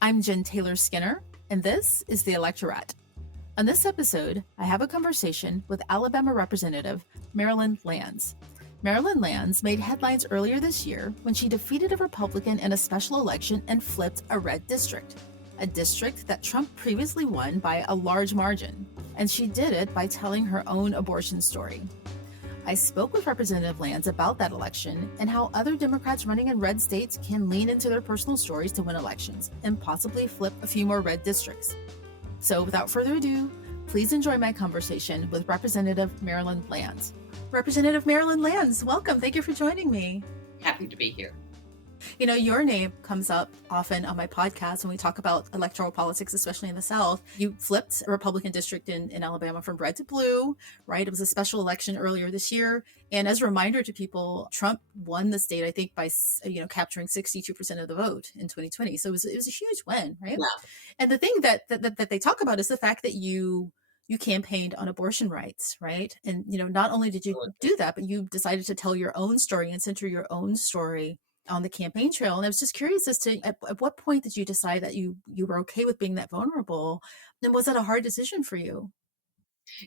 I'm Jen Taylor Skinner, and this is the Electorette. On this episode, I have a conversation with Alabama Representative Marilyn Lands. Marilyn Lands made headlines earlier this year when she defeated a Republican in a special election and flipped a red district, a district that Trump previously won by a large margin. And she did it by telling her own abortion story. I spoke with Representative Lands about that election and how other Democrats running in red states can lean into their personal stories to win elections and possibly flip a few more red districts. So without further ado, please enjoy my conversation with Representative Marilyn Lands. Representative Marilyn Lands, welcome. Thank you for joining me. Happy to be here. You know, your name comes up often on my podcast when we talk about electoral politics, especially in the South. You flipped a Republican district in Alabama from red to blue, right? It was a special election earlier this year. And as a reminder to people, Trump won the state, I think, by, capturing 62% of the vote in 2020. So it was a huge win, right? Yeah. And the thing that they talk about is the fact that you campaigned on abortion rights, right? And, not only did you do that, but you decided to tell your own story and center your own story on the campaign trail. And I was just curious as to at what point did you decide that you were okay with being that vulnerable? And was that a hard decision for you?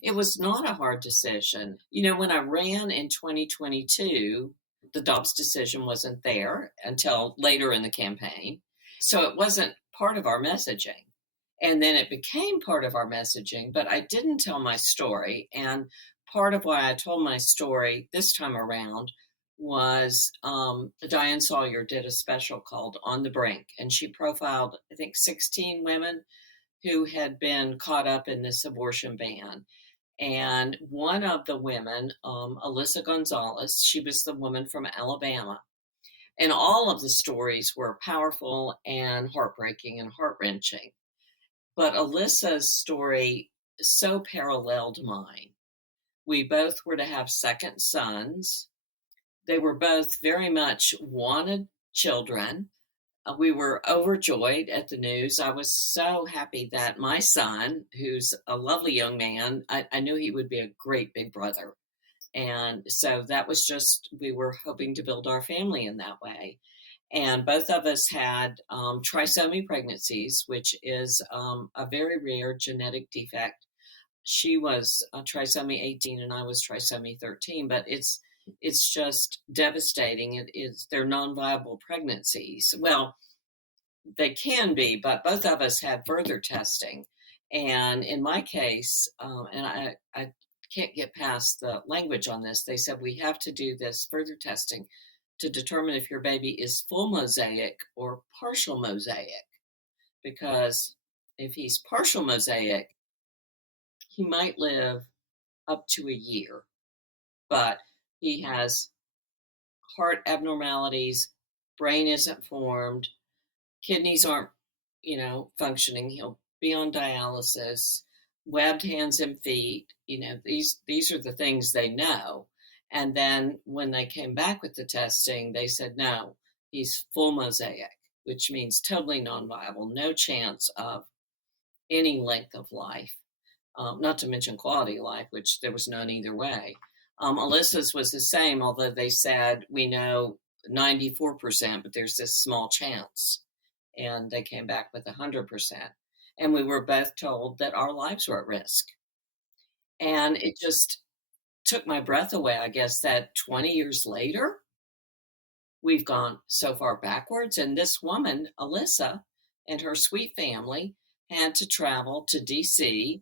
It was not a hard decision. When I ran in 2022, the Dobbs decision wasn't there until later in the campaign. So it wasn't part of our messaging. And then it became part of our messaging, but I didn't tell my story. And part of why I told my story this time around was Diane Sawyer did a special called On the Brink, and she profiled, I think, 16 women who had been caught up in this abortion ban. And one of the women, Alyssa Gonzalez, she was the woman from Alabama. And all of the stories were powerful and heartbreaking and heart-wrenching. But Alyssa's story so paralleled mine. We both were to have second sons. They were both very much wanted children. We were overjoyed at the news. I was so happy that my son, who's a lovely young man, I knew he would be a great big brother. And so that was just, we were hoping to build our family in that way. And both of us had trisomy pregnancies, which is a very rare genetic defect. She was trisomy 18 and I was trisomy 13, but it's just devastating. They're non-viable pregnancies. Well, they can be, but both of us had further testing. And in my case, and I can't get past the language on this, they said we have to do this further testing to determine if your baby is full mosaic or partial mosaic. Because if he's partial mosaic, he might live up to a year, but he has heart abnormalities, brain isn't formed, kidneys aren't, functioning. He'll be on dialysis, webbed hands and feet. These are the things they know. And then when they came back with the testing, they said, no, he's full mosaic, which means totally non-viable, no chance of any length of life, not to mention quality of life, which there was none either way. Alyssa's was the same, although they said, we know 94%, but there's this small chance. And they came back with 100%. And we were both told that our lives were at risk. And it just took my breath away, I guess, that 20 years later, we've gone so far backwards. And this woman, Alyssa, and her sweet family had to travel to DC,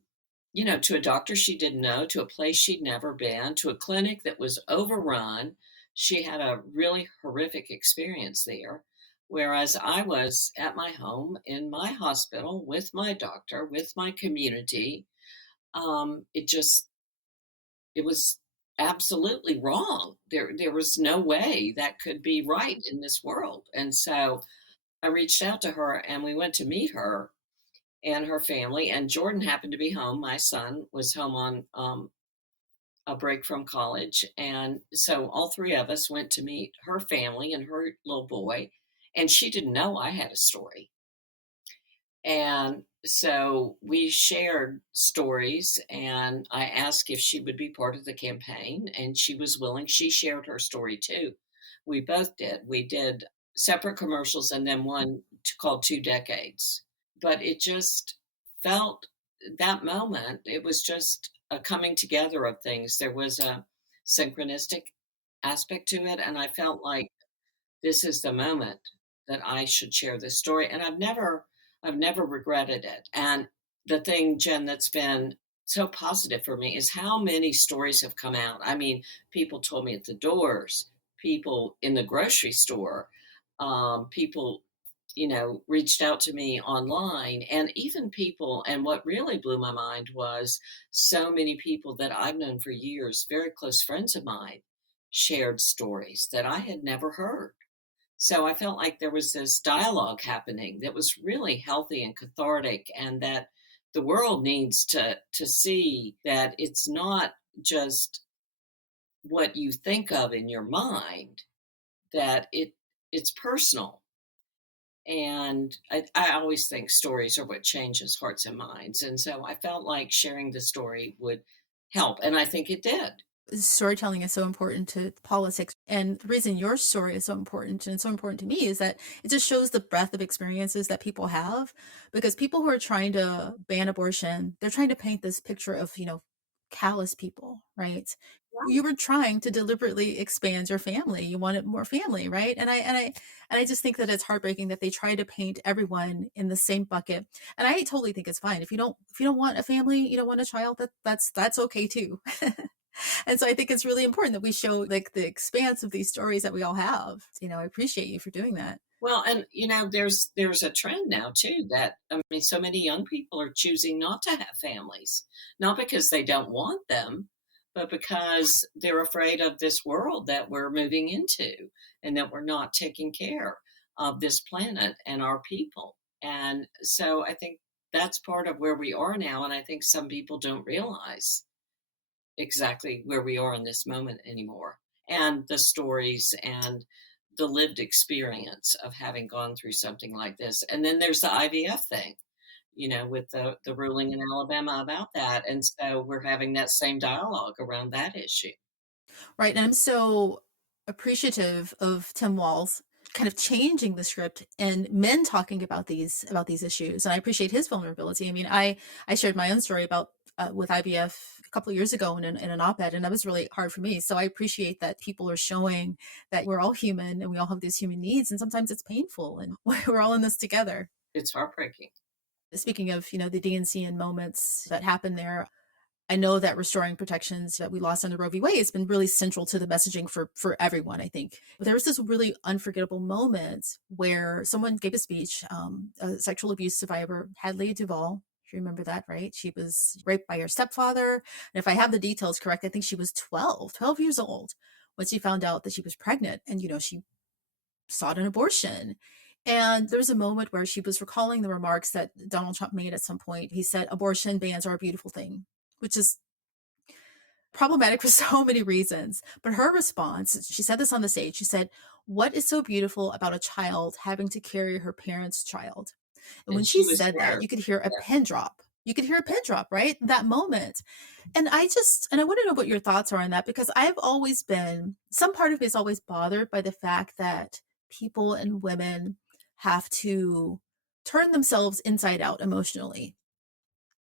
to a doctor she didn't know, to a place she'd never been, to a clinic that was overrun. She had a really horrific experience there. Whereas I was at my home, in my hospital, with my doctor, with my community. It was absolutely wrong. There was no way that could be right in this world. And so I reached out to her and we went to meet her and her family. And Jordan happened to be home. My son was home on a break from college. And so all three of us went to meet her family and her little boy. And she didn't know I had a story. And so we shared stories, and I asked if she would be part of the campaign, and she was willing. She shared her story too. We both did. We did separate commercials and then one called 2 decades. But it just felt that moment, it was just a coming together of things. There was a synchronistic aspect to it, and I felt like this is the moment that I should share this story. And I've never regretted it. And the thing, Jen, that's been so positive for me is how many stories have come out. I mean, people told me at the doors, people in the grocery store, people, reached out to me online, and even people, and what really blew my mind was so many people that I've known for years, very close friends of mine, shared stories that I had never heard. So I felt like there was this dialogue happening that was really healthy and cathartic, and that the world needs to see that it's not just what you think of in your mind, that it's personal. And I always think stories are what changes hearts and minds. And so I felt like sharing the story would help. And I think it did. Storytelling is so important to politics. And the reason your story is so important and so important to me is that it just shows the breadth of experiences that people have. Because people who are trying to ban abortion, they're trying to paint this picture of, callous people, right? You were trying to deliberately expand your family. You wanted more family, right? And I just think that it's heartbreaking that they try to paint everyone in the same bucket. And I totally think it's fine. If you don't want a family, you don't want a child, that's okay too. And so I think it's really important that we show like the expanse of these stories that we all have. I appreciate you for doing that. Well, and there's a trend now too that, I mean, so many young people are choosing not to have families, not because they don't want them, but because they're afraid of this world that we're moving into, and that we're not taking care of this planet and our people. And so I think that's part of where we are now, and I think some people don't realize exactly where we are in this moment anymore, and the stories and the lived experience of having gone through something like this. And then there's the IVF thing, with the ruling in Alabama about that. And so we're having that same dialogue around that issue. Right. And I'm so appreciative of Tim Walz kind of changing the script and men talking about these issues. And I appreciate his vulnerability. I mean, I shared my own story about with IVF a couple of years ago in an op-ed, and that was really hard for me. So I appreciate that people are showing that we're all human and we all have these human needs, and sometimes it's painful, and we're all in this together. It's heartbreaking. Speaking of, the DNC and moments that happen there, I know that restoring protections that we lost under Roe v. Wade has been really central to the messaging for everyone, I think. But there was this really unforgettable moment where someone gave a speech, a sexual abuse survivor, Hadley Duvall. You remember that, right? She was raped by her stepfather. And if I have the details correct, I think she was 12 years old when she found out that she was pregnant. And, she sought an abortion. And there was a moment where she was recalling the remarks that Donald Trump made at some point. He said, abortion bans are a beautiful thing, which is problematic for so many reasons. But her response, she said this on the stage. She said, "What is so beautiful about a child having to carry her parents' child?" And when And she she was said that, there. you could hear a Yeah. pin drop. You could hear a pin drop, right? That moment. And I want to know what your thoughts are on that, because some part of me is always bothered by the fact that people and women have to turn themselves inside out emotionally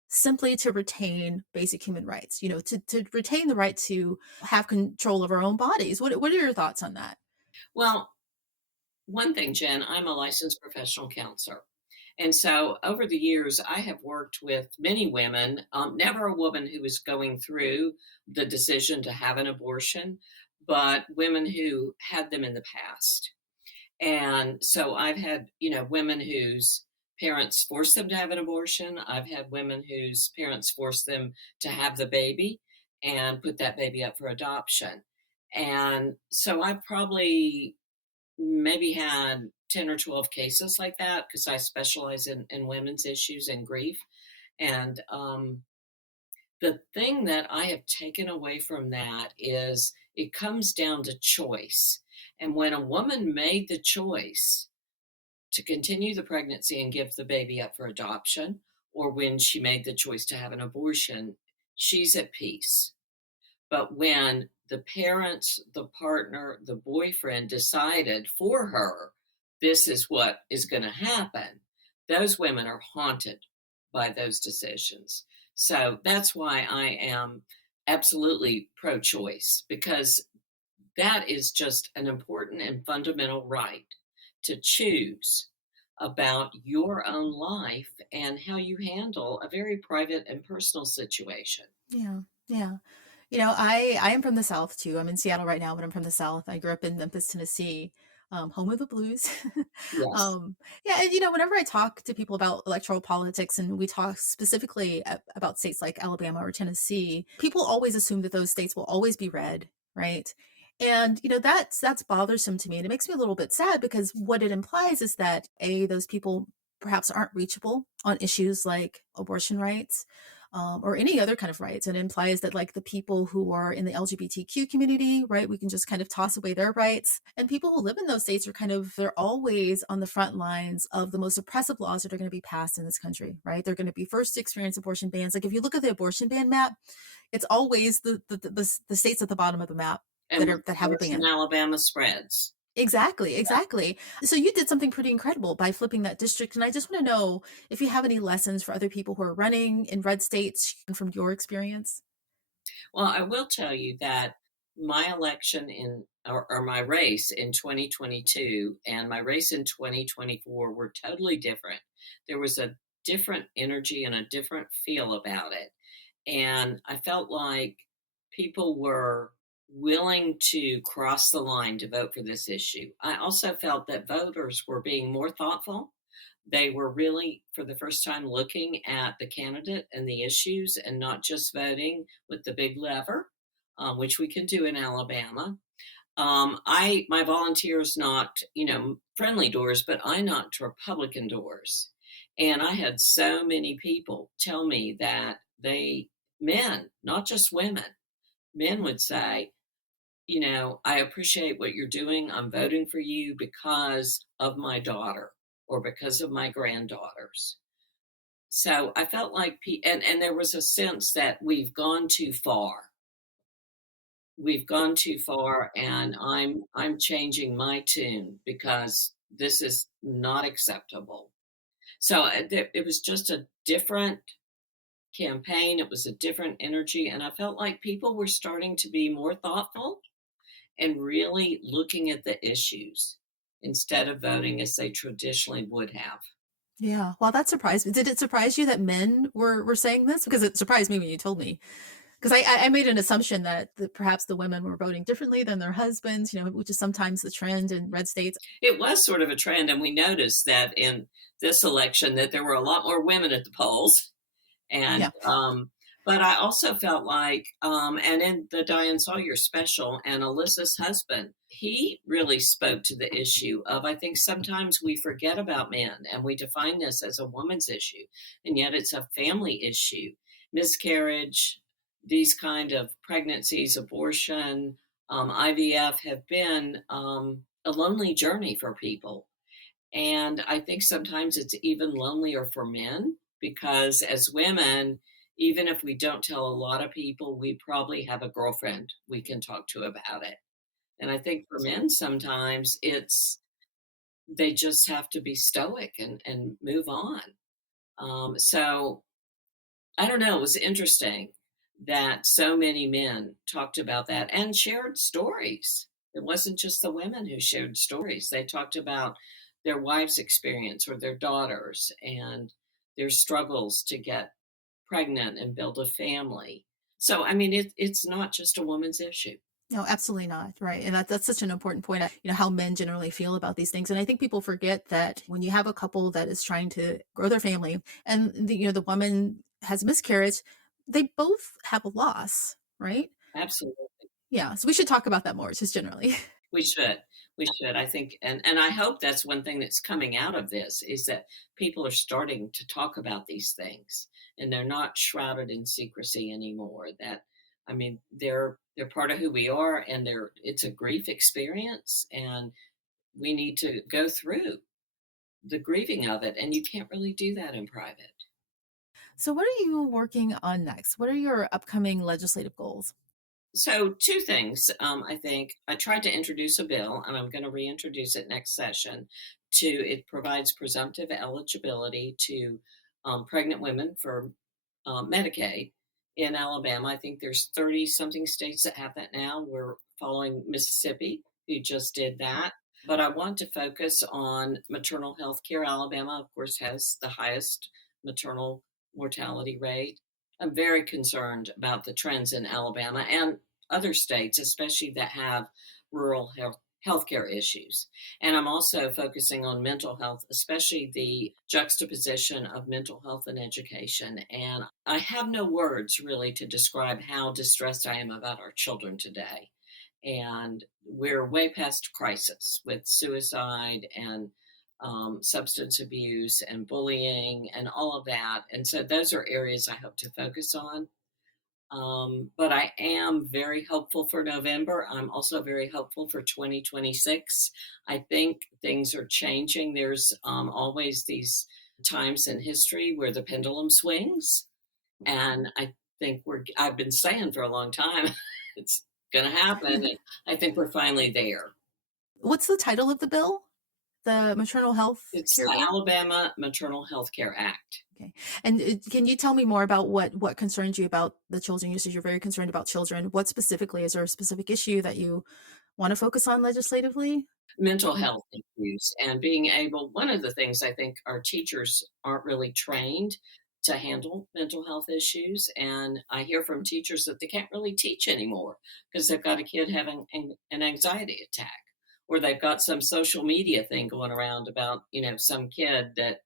simply to retain basic human rights, to retain the right to have control of our own bodies. What are your thoughts on that? Well, one thing, Jen, I'm a licensed professional counselor. And so over the years, I have worked with many women, never a woman who was going through the decision to have an abortion, but women who had them in the past. And so I've had, women whose parents forced them to have an abortion. I've had women whose parents forced them to have the baby and put that baby up for adoption. And so I've probably maybe had 10 or 12 cases like that, because I specialize in women's issues and grief. And the thing that I have taken away from that is it comes down to choice. And when a woman made the choice to continue the pregnancy and give the baby up for adoption, or when she made the choice to have an abortion, she's at peace. But when the parents, the partner, the boyfriend decided for her this is what is going to happen, those women are haunted by those decisions. So that's why I am absolutely pro choice, because that is just an important and fundamental right to choose about your own life and how you handle a very private and personal situation. Yeah. Yeah. I am from the South too. I'm in Seattle right now, but I'm from the South. I grew up in Memphis, Tennessee, home of the blues. Yes. Yeah, and whenever I talk to people about electoral politics, and we talk specifically about states like Alabama or Tennessee, people always assume that those states will always be red, right? And that's bothersome to me, and it makes me a little bit sad because what it implies is that those people perhaps aren't reachable on issues like abortion rights, or any other kind of rights. And it implies that, like, the people who are in the LGBTQ community, right, we can just kind of toss away their rights. And people who live in those states they're always on the front lines of the most oppressive laws that are going to be passed in this country, right? They're going to be first to experience abortion bans. Like, if you look at the abortion ban map, it's always the states at the bottom of the map And that have a worse in ban. Alabama spreads. Exactly, exactly. So you did something pretty incredible by flipping that district. And I just want to know if you have any lessons for other people who are running in red states from your experience. Well, I will tell you that my election or my race in 2022 and my race in 2024 were totally different. There was a different energy and a different feel about it. And I felt like people were willing to cross the line to vote for this issue. I also felt that voters were being more thoughtful. They were really, for the first time, looking at the candidate and the issues and not just voting with the big lever, which we can do in Alabama. I my volunteers knocked, friendly doors, but I knocked Republican doors, and I had so many people tell me that men, not just women, men would say, I appreciate what you're doing. I'm voting for you because of my daughter or because of my granddaughters. So I felt like, and there was a sense that we've gone too far. We've gone too far, and I'm changing my tune because this is not acceptable. So it was just a different campaign. It was a different energy, and I felt like people were starting to be more thoughtful and really looking at the issues instead of voting as they traditionally would have. Yeah. Well, that surprised me. Did it surprise you that men were saying this? Because it surprised me when you told me. Because I made an assumption that perhaps the women were voting differently than their husbands, which is sometimes the trend in red states. It was sort of a trend, and we noticed that in this election that there were a lot more women at the polls. And Yeah. but I also felt like, and in the Diane Sawyer special, and Alyssa's husband, he really spoke to the issue of, I think sometimes we forget about men and we define this as a woman's issue, and yet it's a family issue. Miscarriage, these kind of pregnancies, abortion, IVF have been a lonely journey for people. And I think sometimes it's even lonelier for men because as women, even if we don't tell a lot of people, we probably have a girlfriend we can talk to about it. And I think for men, sometimes they just have to be stoic and move on. So I don't know. It was interesting that so many men talked about that and shared stories. It wasn't just the women who shared stories. They talked about their wives' experience or their daughters and their struggles to get pregnant and build a family. So, I mean, it's not just a woman's issue. No, absolutely not. Right. And that's such an important point, how men generally feel about these things. And I think people forget that when you have a couple that is trying to grow their family and the woman has miscarriage, they both have a loss, right? Absolutely. Yeah. So we should talk about that more, just generally. We should. We should. I think, and I hope that's one thing that's coming out of this is that people are starting to talk about these things and they're not shrouded in secrecy anymore. That I mean, they're part of who we are and it's a grief experience and we need to go through the grieving of it and you can't really do that in private. So what are you working on next? What are your upcoming legislative goals? So, two things. I think I tried to introduce a bill, and I'm going to reintroduce it next session. It provides presumptive eligibility to pregnant women for Medicaid in Alabama. I think there's 30 something states that have that now. We're following Mississippi, who just did that. But I want to focus on maternal health care. Alabama, of course, has the highest maternal mortality rate. I'm very concerned about the trends in Alabama and other states, especially that have rural healthcare issues. And I'm also focusing on mental health, especially the juxtaposition of mental health and education. And I have no words really to describe how distressed I am about our children today. And we're way past crisis with suicide and substance abuse and bullying and all of that. And so those are areas I hope to focus on. But I am very hopeful for November. I'm also very hopeful for 2026. I think things are changing. There's always these times in history where the pendulum swings. And I think I've been saying for a long time, it's going to happen. And I think we're finally there. What's the title of the bill? The maternal health It's care the bill? Alabama Maternal Health Care Act. Okay. And can you tell me more about what concerns you about the children? You said you're very concerned about children. What specifically, is there a specific issue that you want to focus on legislatively? Mental health issues and being able, one of the things I think our teachers aren't really trained to handle mental health issues. And I hear from teachers that they can't really teach anymore because they've got a kid having an anxiety attack, or they've got some social media thing going around about, some kid that,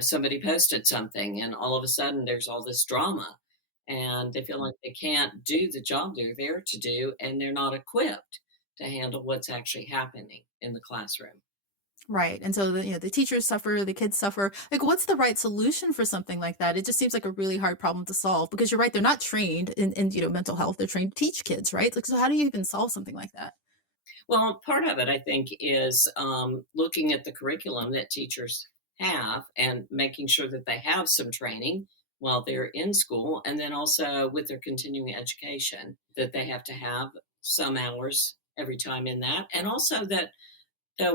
somebody posted something and all of a sudden there's all this drama and they feel like they can't do the job they're there to do, and they're not equipped to handle what's actually happening in the classroom. Right. And so the teachers suffer, the kids suffer. Like, what's the right solution for something like that? It just seems like a really hard problem to solve, because you're right, they're not trained in mental health. They're trained to teach kids, right? Like, so how do you even solve something like that? Well, part of it, I think, is looking at the curriculum that teachers have and making sure that they have some training while they're in school, and then also with their continuing education, that they have to have some hours every time in that. And also that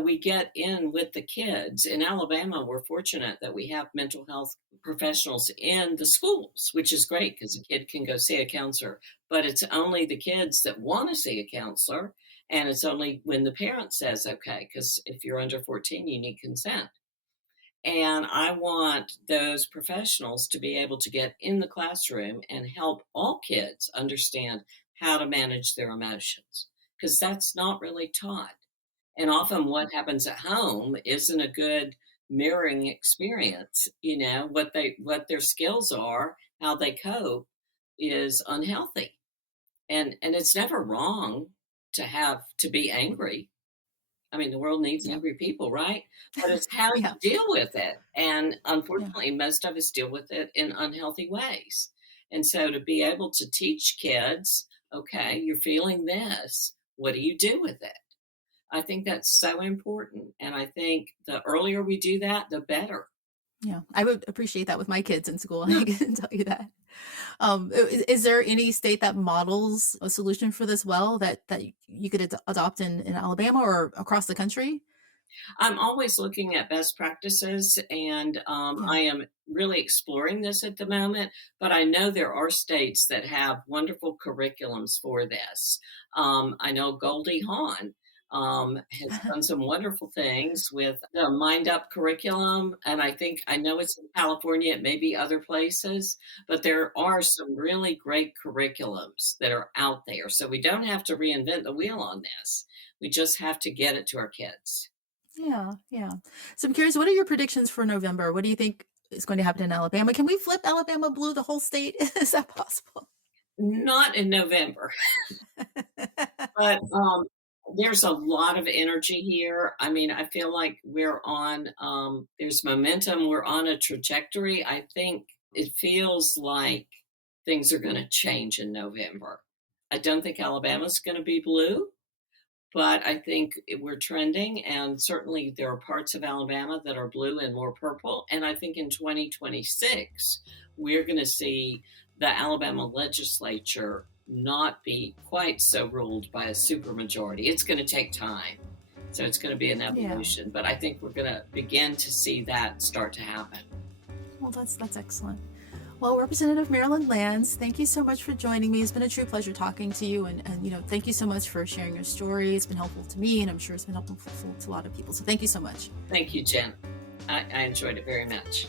we get in with the kids. In Alabama, we're fortunate that we have mental health professionals in the schools, which is great because a kid can go see a counselor. But it's only the kids that want to see a counselor, and it's only when the parent says okay, because if you're under 14, you need consent. And I want those professionals to be able to get in the classroom and help all kids understand how to manage their emotions, because that's not really taught. And often what happens at home isn't a good mirroring experience. What their skills are, how they cope is unhealthy. And it's never wrong to be angry. I mean, the world needs Yeah. angry people, right? But it's how you Yeah. deal with it. And Yeah. unfortunately, most of us deal with it in unhealthy ways. And so to be able to teach kids, okay, you're feeling this, what do you do with it? I think that's so important. And I think the earlier we do that, the better. Yeah. I would appreciate that with my kids in school. I can tell you that. Is there any state that models a solution for this well, that you could adopt in Alabama or across the country? I'm always looking at best practices, and Yeah. I am really exploring this at the moment. But I know there are states that have wonderful curriculums for this. I know Goldie Hawn has done some wonderful things with the Mind Up curriculum, and I know it's in California, it may be other places, but there are some really great curriculums that are out there. So we don't have to reinvent the wheel on this. We just have to get it to our kids. Yeah, yeah. So I'm curious, what are your predictions for November? What do you think is going to happen in Alabama? Can we flip Alabama blue, the whole state? Is that possible? Not in November, but there's a lot of energy here. I mean, I feel like there's momentum. We're on a trajectory. I think it feels like things are going to change in November. I don't think Alabama's going to be blue, but I think we're trending. And certainly there are parts of Alabama that are blue and more purple. And I think in 2026, we're going to see the Alabama legislature not be quite so ruled by a supermajority. It's going to take time. So it's going to be an evolution, but I think we're going to begin to see that start to happen. Well, that's excellent. Well, Representative Marilyn Lands, thank you so much for joining me. It's been a true pleasure talking to you, and thank you so much for sharing your story. It's been helpful to me, and I'm sure it's been helpful to a lot of people. So thank you so much. Thank you, Jen. I enjoyed it very much.